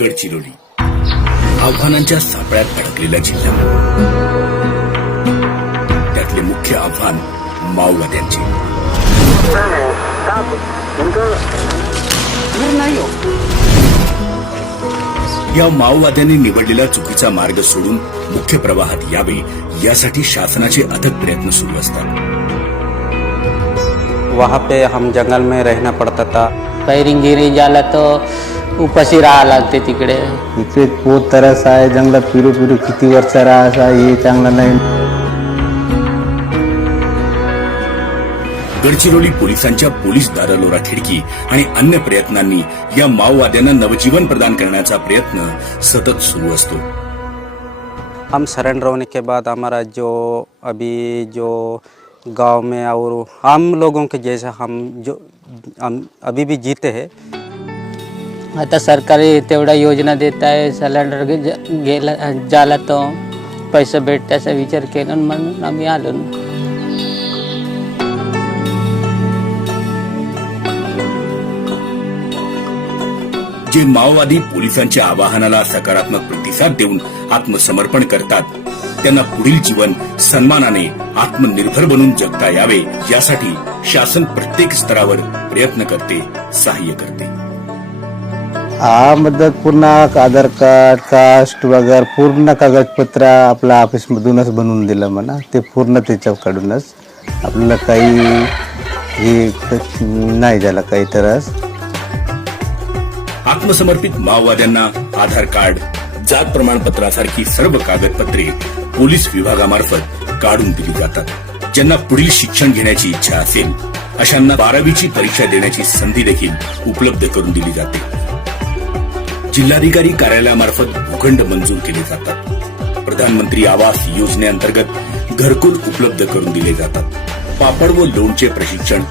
गडचिरोली आव्हानांच्या सापळ्यात अडकलेला जिल्हा. त्यातले मुख्य आव्हान माओवाद्यांचे. या माओवाद्यांनी निवडलेला चुकीचा मार्ग सोडून मुख्य प्रवाहात यावे यासाठी शासनाचे अथक प्रयत्न सुरू असतात. वहाँ पे हम जंगल में रहना पड़ता था. पैरिंगिरी झाला तो उपाशी राहा लागते तिकडे. इथे पोत तरस आहे, जंगलात फिरू फिरू किती वर्ष राहा हे चांगलं नाही. गडचिरोली पोलिसांच्या पोलीस दारालोरा खिडकी आणि अन्य प्रयत्नांनी या माओवाद्यांना नवजीवन प्रदान करण्याचा प्रयत्न सतत सुरू असतो. हम सरेंडर होने के बाद हमारा जो गांव में और हम लोगों के जैसा हम अभी भी जीते हैं. आता सरकारी तेवढा योजना देत आहे. सिलेंडर गेला झाला तो पैसे भेटण्याचा विचार केला म्हणून आम्ही आलो. जे माओवादी पोलिसांच्या आवाहनाला सकारात्मक प्रतिसाद देऊन आत्मसमर्पण करतात त्यांना पुढील जीवन सन्मानाने आत्मनिर्भर बनून जगता यावे यासाठी शासन प्रत्येक स्तरावर प्रयत्न करते, सहाय्य करते. हा मदत पूर्ण आधार कार्ड, कास्ट वगैरे पूर्ण कागदपत्र आपल्या ऑफिस मधूनच बनवून दिलं म्हणा. ते पूर्ण त्याच्याकडूनच आपल्याला काही हे नाही झालं काही त्रास. आत्मसमर्पित माओवाद्यांना आधार कार्ड, जात प्रमाणपत्रासारखी सर्व कागदपत्रे पोलीस विभागामार्फत काढून दिली जातात. ज्यांना पुढील शिक्षण घेण्याची इच्छा असेल अशांना 12वीची परीक्षा देण्याची संधी देखील उपलब्ध करून दिली जाते. जिल्हाधिकारी कार्यालयामार्फत भूखंड मंजूर केले जातात. प्रधानमंत्री आवास योजनेअंतर्गत घरकुल उपलब्ध करून दिले जातात. पापड व लोणचे प्रशिक्षण,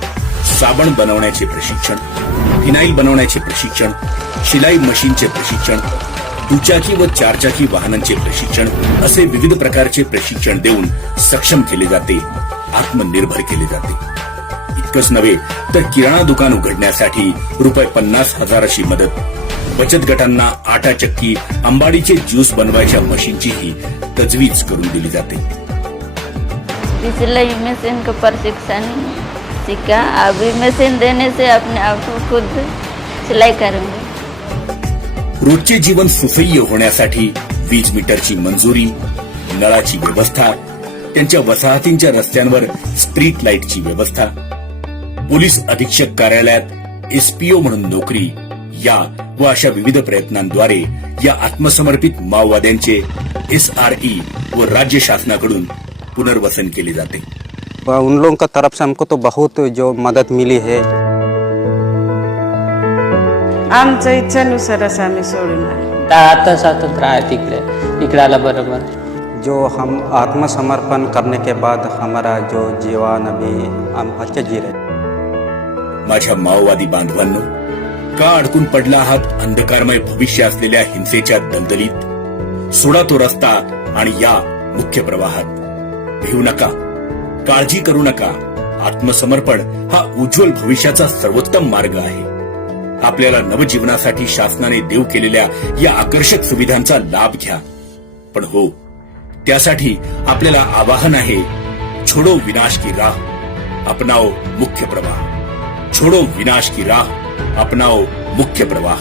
साबण बनवण्याचे प्रशिक्षण, फिनाईल बनवण्याचे प्रशिक्षण, शिलाई मशीनचे प्रशिक्षण, दुचाकी व चारचाकी वाहनांचे प्रशिक्षण असे विविध प्रकारचे प्रशिक्षण देऊन सक्षम केले जाते, आत्मनिर्भर केले जाते. इतकंच नव्हे तर किराणा दुकान उघडण्यासाठी ₹50,000 अशी मदत, बचत गटांना आटा चक्की, आंबाडीचे ज्यूस बनवायच्या मशीनचीही तजवीज करून दिली जाते. सिलाई मशीन का प्रशिक्षण सीखा. अभी मशीन देने से अपने आप को खुद सिलाई करूंगी. रोजचे जीवन सुसह्य होण्यासाठी वीज मीटरची मंजुरी, नळाची व्यवस्था, त्यांच्या वसाहतींच्या रस्त्यांवर स्ट्रीट लाईटची व्यवस्था, पोलीस अधीक्षक कार्यालयात एसपीओ म्हणून नोकरी या व अशा विविध प्रयत्नांद्वारे या आत्मसमर्पित माओवाद्यांचे SRE व राज्य शासनाकडून पुनर्वसन केले जाते. उन लोगों का तरफ से हमको तो बहुत जो मदद मिली है. आमच्या इच्छेनुसारच आम्ही सोडून आलो. आता स्वातंत्र्य आहे तिकडे आला बरोबर. जो हम आत्मसमर्पण करने के बाद हमारा जो जीवन अभी हम अच्छे जी रहे. माझ्या माओवादी बांधवांनो, का अडकून पडला आहात अंधकारमय भविष्य असलेल्या हिंसेच्या दलदलीत? सोडा तो रस्ता आणि या मुख्य प्रवाहात. भिवू नका, काळजी करू नका. आत्मसमर्पण हा उज्ज्वल भविष्याचा सर्वोत्तम मार्ग आहे. आपल्याला नवजीवनासाठी शासनाने देऊ केलेल्या या आकर्षक सुविधांचा लाभ घ्या. पण हो, त्यासाठी आपल्याला आवाहन आहे, छोडो विनाश की राह, अपनाओ मुख्य प्रवाह. छोडो विनाश की राह, अपनाओ मुख्य प्रवाह.